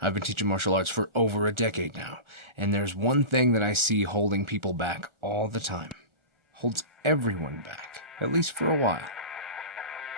I've been teaching martial arts for over a decade now, and there's one thing that I see holding people back all the time. Holds everyone back, at least for a while.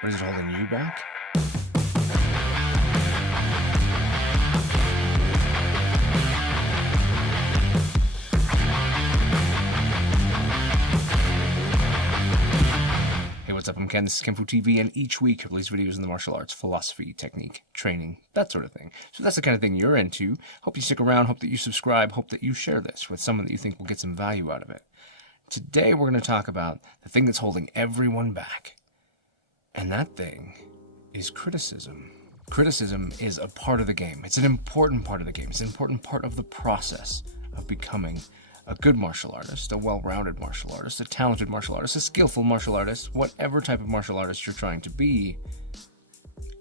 But is it holding you back? What's up? I'm Ken, this is kenfuTV, and each week I release videos in the martial arts, philosophy, technique, training, that sort of thing. So that's the kind of thing you're into. Hope you stick around, hope that you subscribe, hope that you share this with someone that you think will get some value out of it. Today we're going to talk about the thing that's holding everyone back. And that thing is criticism. Criticism is a part of the game. It's an important part of the game. It's an important part of the process of becoming a good martial artist, a well-rounded martial artist, a talented martial artist, a skillful martial artist, whatever type of martial artist you're trying to be,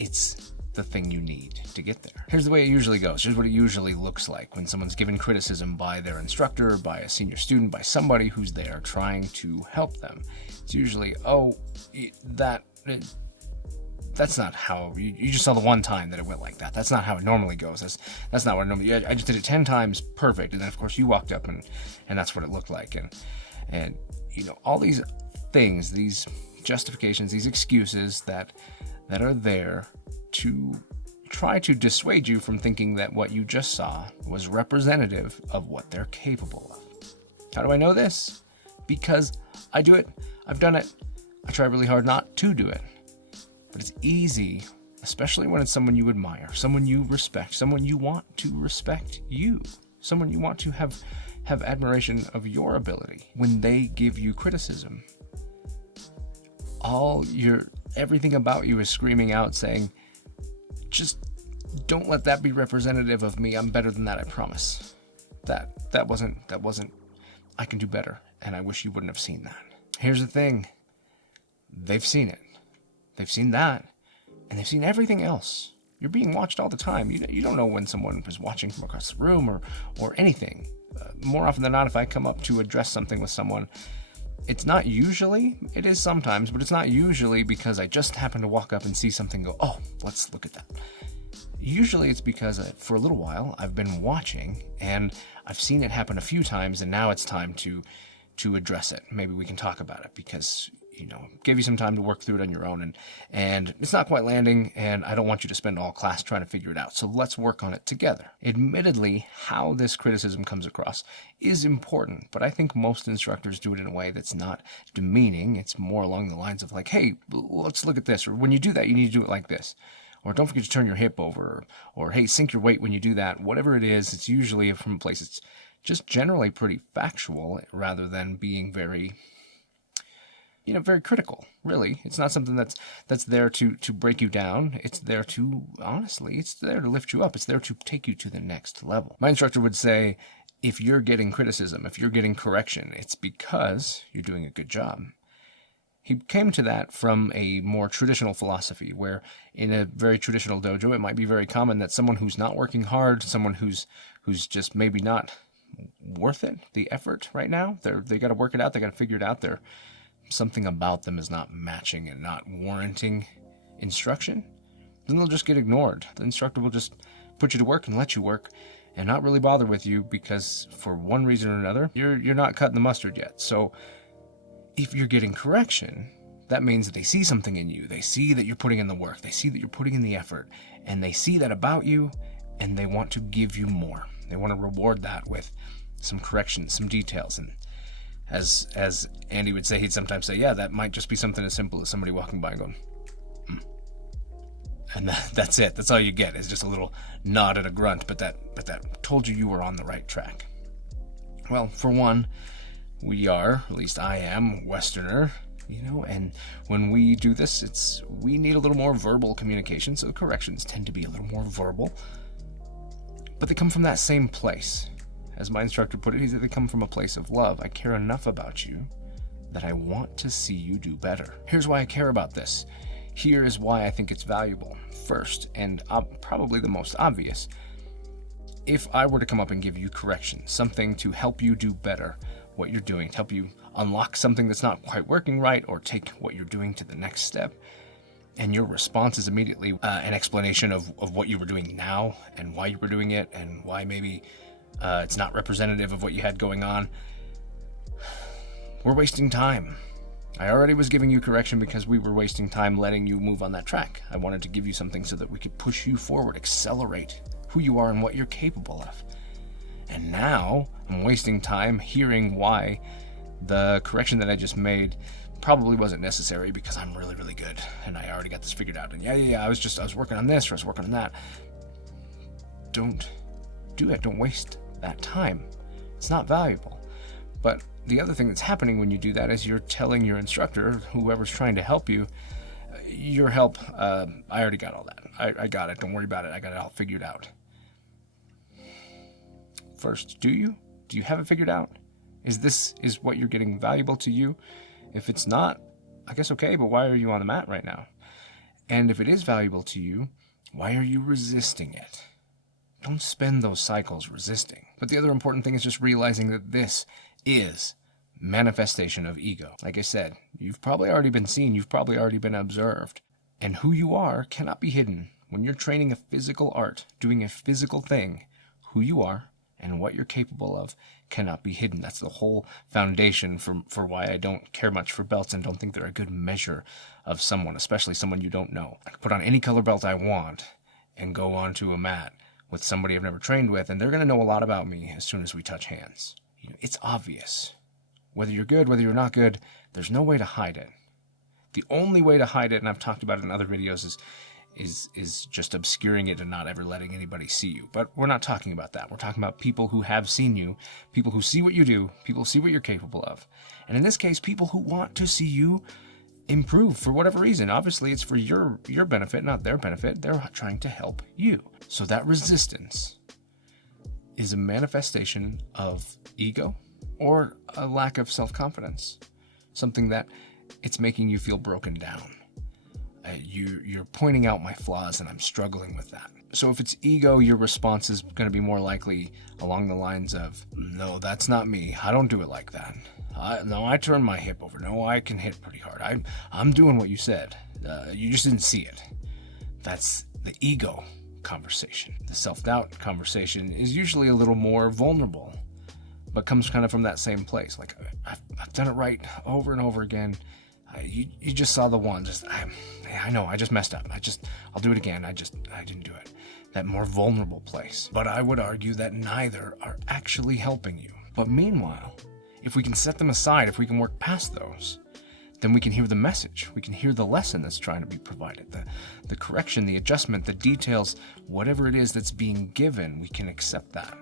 it's the thing you need to get there. Here's the way it usually goes. Here's what it usually looks like when someone's given criticism by their instructor, by a senior student, by somebody who's there trying to help them. It's usually, that's not how, you just saw the one time that it went like that. That's not how it normally goes. That's not what it normally, I just did it 10 times perfect. And then of course you walked up and that's what it looked like. And you know, all these things, these justifications, these excuses that are there to try to dissuade you from thinking that what you just saw was representative of what they're capable of. How do I know this? Because I do it. I've done it. I try really hard not to do it. But it's easy, especially when it's someone you admire, someone you respect, someone you want to respect you, someone you want to have admiration of your ability. When they give you criticism, everything about you is screaming out saying, just don't let that be representative of me. I'm better than that, I promise. That wasn't, I can do better, and I wish you wouldn't have seen that. Here's the thing, they've seen it. They've seen that, and they've seen everything else. You're being watched all the time. You don't know when someone is watching from across the room or anything. More often than not, if I come up to address something with someone, it's not usually, it is sometimes, but it's not usually because I just happen to walk up and see something and go, oh, let's look at that. Usually it's because for a little while I've been watching and I've seen it happen a few times, and now it's time to address it. Maybe we can talk about it because, give you some time to work through it on your own, and it's not quite landing, and I don't want you to spend all class trying to figure it out, so let's work on it together. Admittedly, how this criticism comes across is important, but I think most instructors do it in a way that's not demeaning. It's more along the lines of like, hey, let's look at this, or when you do that, you need to do it like this, or don't forget to turn your hip over, or hey, sink your weight when you do that. Whatever it is, it's usually from a place that's just generally pretty factual rather than being very critical, really. It's not something that's there to break you down. It's there to, honestly, it's there to lift you up. It's there to take you to the next level. My instructor would say, if you're getting criticism, if you're getting correction, it's because you're doing a good job. He came to that from a more traditional philosophy, where in a very traditional dojo, it might be very common that someone who's not working hard, someone who's just maybe not worth it, the effort right now, they got to work it out, they got to figure it out, something about them is not matching and not warranting instruction, then they'll just get ignored. The instructor will just put you to work and let you work and not really bother with you because for one reason or another, you're not cutting the mustard yet. So if you're getting correction, that means that they see something in you. They see that you're putting in the work. They see that you're putting in the effort, and they see that about you, and they want to give you more. They want to reward that with some corrections, some details. And as Andy would say, he'd sometimes say, yeah, that might just be something as simple as somebody walking by and going, and that's it. That's all you get, is just a little nod and a grunt, but that told you were on the right track. Well, for one, we are, at least I am, Westerner, and when we do this, we need a little more verbal communication, so the corrections tend to be a little more verbal, but they come from that same place. As my instructor put it, he said they come from a place of love. I care enough about you that I want to see you do better. Here's why I care about this. Here is why I think it's valuable. First, and probably the most obvious, if I were to come up and give you correction, something to help you do better what you're doing, to help you unlock something that's not quite working right, or take what you're doing to the next step, and your response is immediately an explanation of what you were doing now and why you were doing it and why maybe it's not representative of what you had going on, we're wasting time. I already was giving you correction because we were wasting time letting you move on that track. I wanted to give you something so that we could push you forward, accelerate who you are and what you're capable of. And now I'm wasting time hearing why the correction that I just made probably wasn't necessary because I'm really, really good and I already got this figured out. And I was working on this or I was working on that. Don't do it. Don't waste that time. It's not valuable. But the other thing that's happening when you do that is you're telling your instructor, whoever's trying to help you, your help, I already got all that. I got it. Don't worry about it. I got it all figured out. First, do you? Do you have it figured out? Is what you're getting valuable to you? If it's not, I guess okay, but why are you on the mat right now? And if it is valuable to you, why are you resisting it? Don't spend those cycles resisting. But the other important thing is just realizing that this is manifestation of ego. Like I said, you've probably already been seen, you've probably already been observed. And who you are cannot be hidden. When you're training a physical art, doing a physical thing, who you are and what you're capable of cannot be hidden. That's the whole foundation for why I don't care much for belts and don't think they're a good measure of someone, especially someone you don't know. I can put on any color belt I want and go onto a mat with somebody I've never trained with, and they're going to know a lot about me as soon as we touch hands. It's obvious. Whether you're good, whether you're not good, there's no way to hide it. The only way to hide it, and I've talked about it in other videos, is just obscuring it and not ever letting anybody see you. But we're not talking about that. We're talking about people who have seen you, people who see what you do, people who see what you're capable of. And in this case, people who want to see you improve for whatever reason. Obviously, it's for your benefit, not their benefit. They're trying to help you. So that resistance is a manifestation of ego or a lack of self-confidence. Something that it's making you feel broken down. You're pointing out my flaws and I'm struggling with that. So if it's ego, your response is going to be more likely along the lines of, no, that's not me. I don't do it like that. No, I turn my hip over. No, I can hit pretty hard. I'm doing what you said. You just didn't see it. That's the ego conversation. The self-doubt conversation is usually a little more vulnerable, but comes kind of from that same place. Like, I've done it right over and over again. You just saw the one. I know, I just messed up. I'll do it again. I didn't do it. That more vulnerable place. But I would argue that neither are actually helping you. But meanwhile, if we can set them aside, if we can work past those, then we can hear the message. We can hear the lesson that's trying to be provided. The correction, the adjustment, the details, whatever it is that's being given, we can accept that.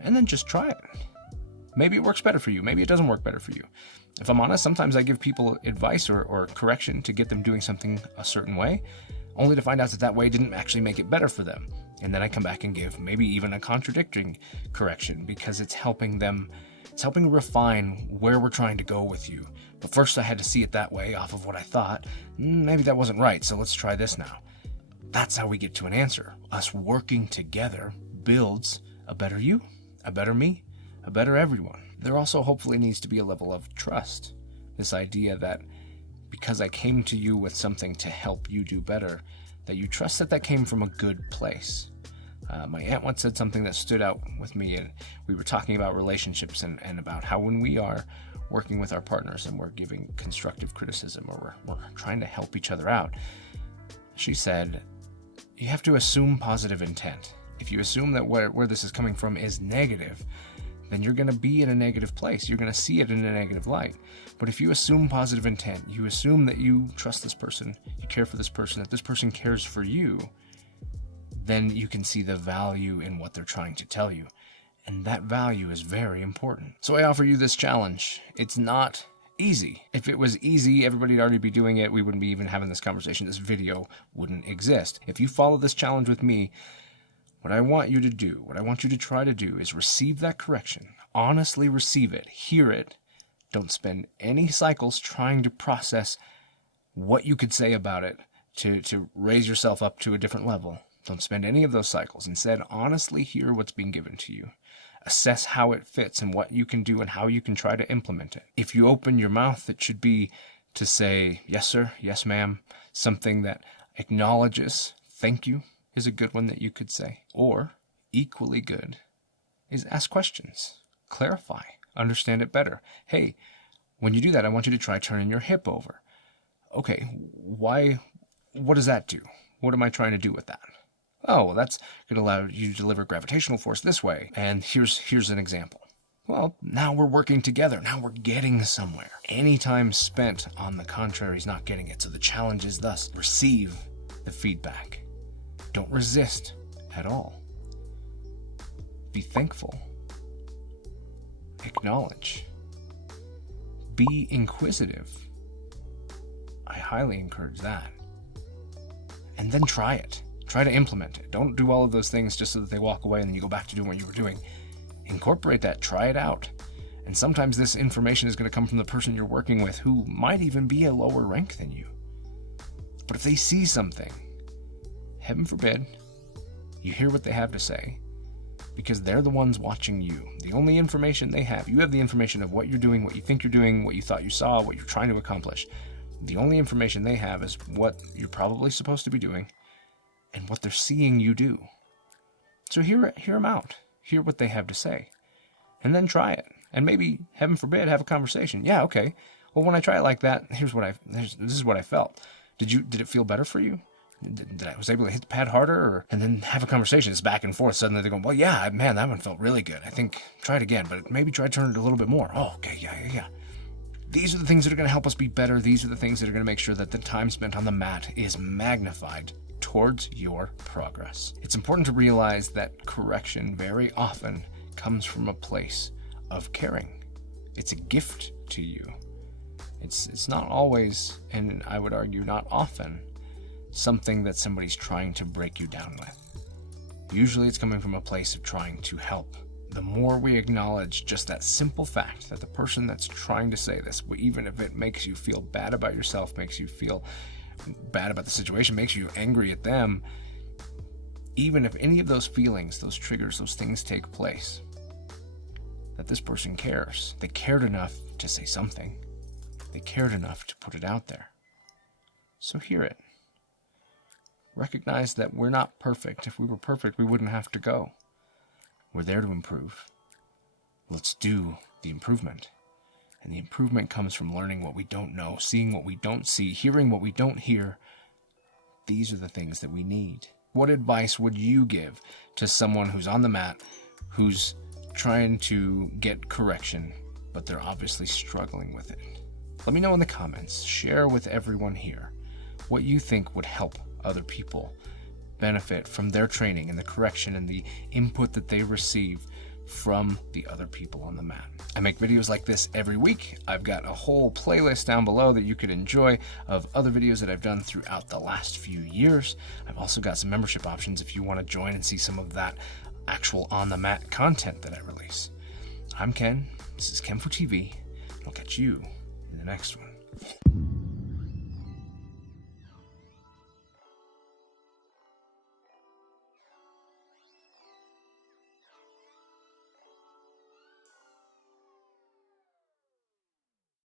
And then just try it. Maybe it works better for you. Maybe it doesn't work better for you. If I'm honest, sometimes I give people advice or correction to get them doing something a certain way, only to find out that way didn't actually make it better for them. And then I come back and give maybe even a contradicting correction because it's helping refine where we're trying to go with you. But first I had to see it that way off of what I thought. Maybe that wasn't right, so let's try this now. That's how we get to an answer. Us working together builds a better you, a better me, a better everyone. There also hopefully needs to be a level of trust. This idea that because I came to you with something to help you do better, that you trust that came from a good place. My aunt once said something that stood out with me, and we were talking about relationships and about how when we are working with our partners and we're giving constructive criticism or we're trying to help each other out, she said, you have to assume positive intent. If you assume that where this is coming from is negative, then you're going to be in a negative place. You're going to see it in a negative light. But if you assume positive intent, you assume that you trust this person, you care for this person, that this person cares for you, then you can see the value in what they're trying to tell you. And that value is very important. So I offer you this challenge. It's not easy. If it was easy, everybody'd already be doing it. We wouldn't be even having this conversation. This video wouldn't exist. If you follow this challenge with me, what I want you to do, what I want you to try to do is receive that correction. Honestly receive it. Hear it. Don't spend any cycles trying to process what you could say about it to raise yourself up to a different level. Don't spend any of those cycles. Instead, honestly hear what's being given to you. Assess how it fits and what you can do and how you can try to implement it. If you open your mouth, it should be to say, yes, sir, yes, ma'am, something that acknowledges thank you is a good one that you could say. Or, equally good, is ask questions, clarify, understand it better. Hey, when you do that, I want you to try turning your hip over. Okay, why? What does that do? What am I trying to do with that? Oh, well, that's going to allow you to deliver gravitational force this way. And here's an example. Well, now we're working together. Now we're getting somewhere. Any time spent on the contrary is not getting it. So the challenge is thus, receive the feedback. Don't resist at all. Be thankful. Acknowledge. Be inquisitive. I highly encourage that. And then try it. Try to implement it. Don't do all of those things just so that they walk away and then you go back to doing what you were doing. Incorporate that. Try it out. And sometimes this information is going to come from the person you're working with who might even be a lower rank than you. But if they see something, heaven forbid, you hear what they have to say, because they're the ones watching you. The only information they have, you have the information of what you're doing, what you think you're doing, what you thought you saw, what you're trying to accomplish. The only information they have is what you're probably supposed to be doing and what they're seeing you do. So hear them out. Hear what they have to say. And then try it. And maybe, heaven forbid, have a conversation. Yeah, okay. Well, when I try it like that, this is what I felt. Did it feel better for you? Did I was able to hit the pad harder? And then have a conversation. It's back and forth. Suddenly they go, well, yeah, man, that one felt really good. I think try it again, but maybe try to turn it a little bit more. Oh, okay, yeah. These are the things that are going to help us be better. These are the things that are going to make sure that the time spent on the mat is magnified towards your progress. It's important to realize that correction very often comes from a place of caring. It's a gift to you. It's not always, and I would argue not often, something that somebody's trying to break you down with. Usually it's coming from a place of trying to help. The more we acknowledge just that simple fact that the person that's trying to say this, even if it makes you feel bad about yourself, makes you feel bad about the situation, makes you angry at them, even if any of those feelings, those triggers, those things take place, that this person cares. They cared enough to say something. They cared enough to put it out there. So hear it. Recognize that we're not perfect. If we were perfect, we wouldn't have to go. We're there to improve. Let's do the improvement. And the improvement comes from learning what we don't know, seeing what we don't see, hearing what we don't hear. These are the things that we need. What advice would you give to someone who's on the mat, who's trying to get correction, but they're obviously struggling with it? Let me know in the comments. Share with everyone here what you think would help other people benefit from their training and the correction and the input that they receive from the other people on the mat. I make videos like this every week. I've got a whole playlist down below that you could enjoy of other videos that I've done throughout the last few years. I've also got some membership options if you want to join and see some of that actual on the mat content that I release. I'm Ken. This is kenfuTV. I'll catch you in the next one.